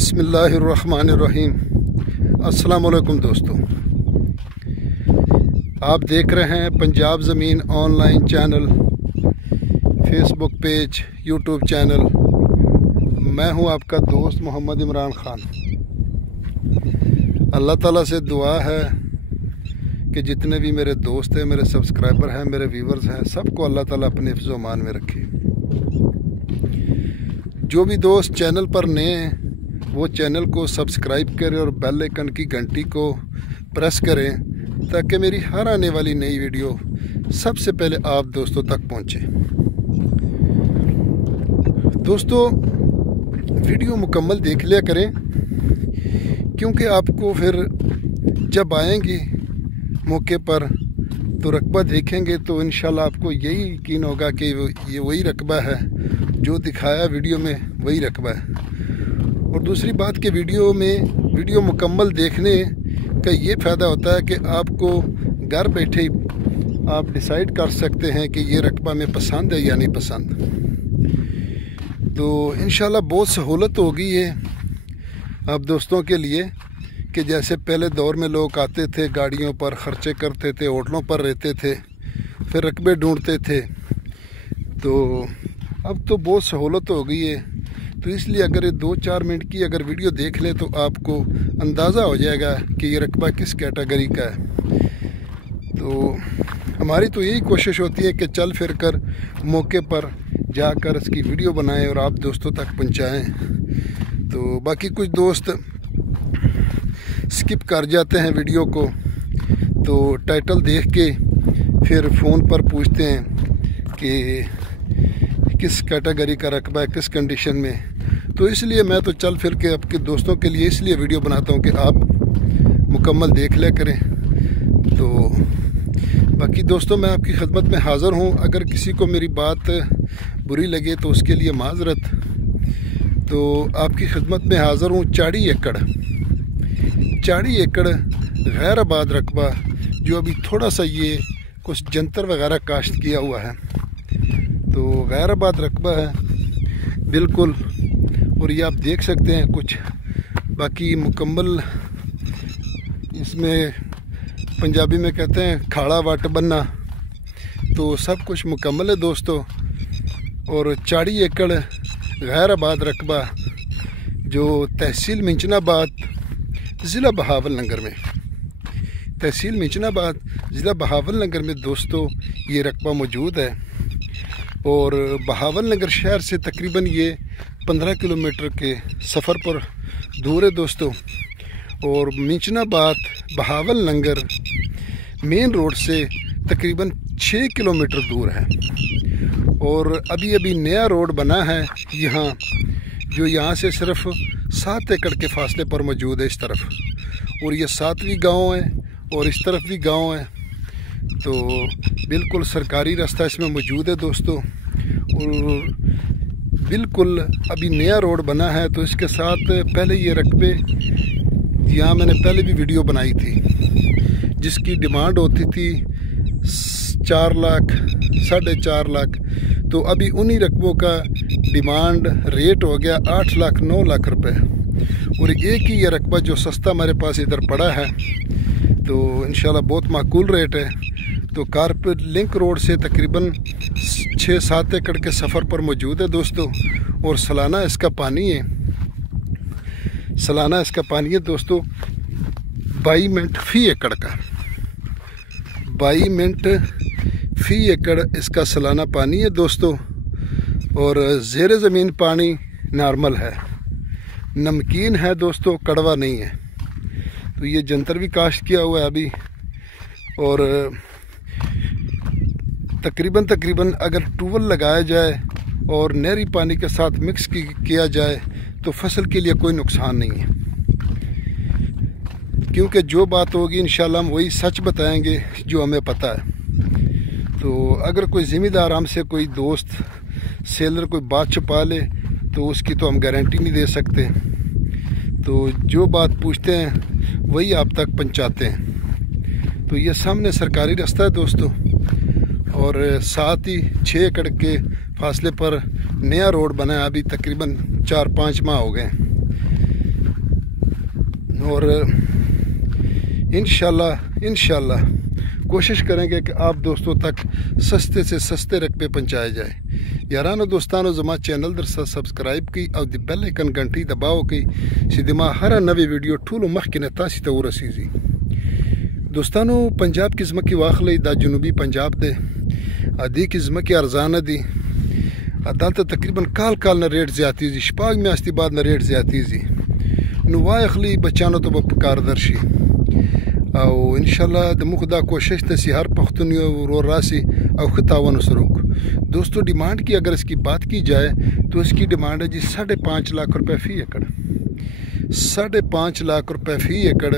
बिस्मिल्लाहिर्रहमानिर्रहीम। अस्सलाम वालेकुम दोस्तों, आप देख रहे हैं पंजाब ज़मीन online channel, Facebook page, YouTube channel. मैं हूं आपका दोस्त मोहम्मद इमरान ख़ान। अल्लाह ताला से दुआ है कि जितने भी मेरे दोस्त हैं, मेरे सब्सक्राइबर हैं, मेरे व्यूवर्स हैं, सबको अल्लाह ताला अपने हिफ्ज़ व अमान में रखे। जो भी दोस्त चैनल पर नए हैं वो चैनल को सब्सक्राइब करें और बेल आइकन की घंटी को प्रेस करें ताकि मेरी हर आने वाली नई वीडियो सबसे पहले आप दोस्तों तक पहुंचे। दोस्तों, वीडियो मुकम्मल देख लिया करें, क्योंकि आपको फिर जब आएंगे मौके पर तो रकबा देखेंगे तो इंशाल्लाह आपको यही यकीन होगा कि ये वही रकबा है जो दिखाया वीडियो में, वही रकबा है। और दूसरी बात कि वीडियो मुकम्मल देखने का ये फ़ायदा होता है कि आपको घर बैठे आप डिसाइड कर सकते हैं कि ये रकबा में पसंद है या नहीं पसंद। तो इंशाल्लाह बहुत सहूलत हो गई है आप दोस्तों के लिए कि जैसे पहले दौर में लोग आते थे, गाड़ियों पर ख़र्चे करते थे, होटलों पर रहते थे, फिर रकबे ढूंढते थे। तो अब तो बहुत सहूलत हो गई है। तो इसलिए अगर ये 2-4 मिनट की अगर वीडियो देख लें तो आपको अंदाज़ा हो जाएगा कि ये रकबा किस कैटेगरी का है। तो हमारी तो यही कोशिश होती है कि चल फिर कर मौके पर जाकर इसकी वीडियो बनाएं और आप दोस्तों तक पहुंचाएं। तो बाकी कुछ दोस्त स्किप कर जाते हैं वीडियो को, तो टाइटल देख के फिर फ़ोन पर पूछते हैं कि किस कैटेगरी का रकबा है, किस कंडीशन में। तो इसलिए मैं तो चल फिर के आपके दोस्तों के लिए इसलिए वीडियो बनाता हूं कि आप मुकम्मल देख लिया करें। तो बाकी दोस्तों, मैं आपकी खिदमत में हाज़िर हूं। अगर किसी को मेरी बात बुरी लगे तो उसके लिए माजरत। तो आपकी खिदमत में हाज़िर हूं। 40 एकड़ गैर आबाद रकबा, जो अभी थोड़ा सा ये कुछ जंतर वगैरह काश्त किया हुआ है, तो गैर आबाद रकबा है बिल्कुल। और ये आप देख सकते हैं कुछ बाकी मुकम्मल, इसमें पंजाबी में कहते हैं खाड़ा वाट बनना, तो सब कुछ मुकम्मल है दोस्तों। और 40 एकड़ गैर आबाद रकबा जो तहसील मिंचनाबाद, ज़िला बहावलनगर में, तहसील मिंचनाबाद, ज़िला बहावलनगर में दोस्तों ये रकबा मौजूद है। और बहावलनगर शहर से तकरीबन ये 15 किलोमीटर के सफ़र पर दूर है दोस्तों। और मिंचनाबाद बहावलनगर मेन रोड से तकरीबन 6 किलोमीटर दूर है। और अभी अभी नया रोड बना है यहाँ, जो यहाँ से सिर्फ 7 एकड़ के फासले पर मौजूद है इस तरफ। और ये 7वीं गाँव है और इस तरफ भी गाँव है। तो बिल्कुल सरकारी रास्ता इसमें मौजूद है दोस्तों। और बिल्कुल अभी नया रोड बना है। तो इसके साथ पहले ये रकबे, यहाँ मैंने पहले भी वीडियो बनाई थी जिसकी डिमांड होती थी 4 लाख, 4.5 लाख। तो अभी उन्हीं रकबों का डिमांड रेट हो गया 8 लाख 9 लाख रुपए। और एक ही ये रकबा जो सस्ता हमारे पास इधर पड़ा है, तो इंशाल्लाह बहुत माकूल रेट है। तो कारपेट लिंक रोड से तकरीबन 6-7 एकड़ के सफ़र पर मौजूद है दोस्तों। और सालाना इसका पानी है, दोस्तों 22 मिनट फ़ी एकड़ का, 22 मिनट फ़ी एकड़ इसका सालाना पानी है दोस्तों। और ज़ेर ज़मीन पानी नॉर्मल है, नमकीन है दोस्तों, कड़वा नहीं है। तो ये जंतर भी काश्त किया हुआ है अभी। और तकरीबन अगर ट्यूबवेल लगाया जाए और नहरी पानी के साथ मिक्स किया जाए तो फसल के लिए कोई नुकसान नहीं है। क्योंकि जो बात होगी इंशाल्लाह हम वही सच बताएंगे जो हमें पता है। तो अगर कोई ज़िम्मेदार हमसे कोई दोस्त सेलर कोई बात छुपा ले तो उसकी तो हम गारंटी नहीं दे सकते। तो जो बात पूछते हैं वही आप तक पहुंचाते हैं। तो ये सामने सरकारी रास्ता है दोस्तों। और साथ ही 6 एकड़ के फासले पर नया रोड बना है, अभी तकरीबन 4-5 माह हो गए। और इंशाल्लाह कोशिश करेंगे कि आप दोस्तों तक सस्ते से सस्ते रकबे पहुँचाए जाए। यारानो दोस्तानो जमा चैनल दर सब्सक्राइब की और बेल आइकन घंटी दबाओ की सिद्धमा हर नवी वीडियो ठूलो मखकिन तासी तो रसीजी। दोस्तानो पंजाब की ज़मकी वाखली दा जनूबी पंजाब दे अदी की ज़मकी अरजान दी अदा तकरीबन काल न रेट ज़्यादा जी शपाग में आस्ती बाद न रेट ज़्यादा जी नुवाखली बचानो तो कारदर्शी और इंशाल्लाह द मुखदा कोशिश तसी हर पख्तून रो रासी और खतावन सरुक। दोस्तों डिमांड की अगर इसकी बात की जाए तो इसकी डिमांड है जी 5.5 लाख रुपए फ़ी एकड़। 5.5 लाख रुपए फ़ी एकड़।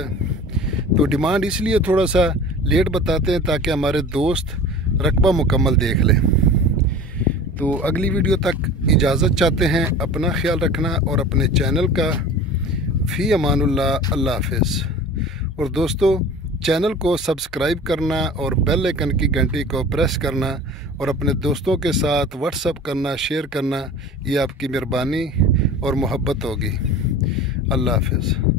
तो डिमांड इसलिए थोड़ा सा लेट बताते हैं ताकि हमारे दोस्त रकबा मुकम्मल देख लें। तो अगली वीडियो तक इजाज़त चाहते हैं। अपना ख्याल रखना और अपने चैनल का फ़ी अमानुल्लाह। अल्लाह हाफ़िज़। और दोस्तों चैनल को सब्सक्राइब करना और बेल आइकन की घंटी को प्रेस करना और अपने दोस्तों के साथ व्हाट्सएप करना, शेयर करना, ये आपकी मेहरबानी और मोहब्बत होगी। अल्लाह हाफ़िज़।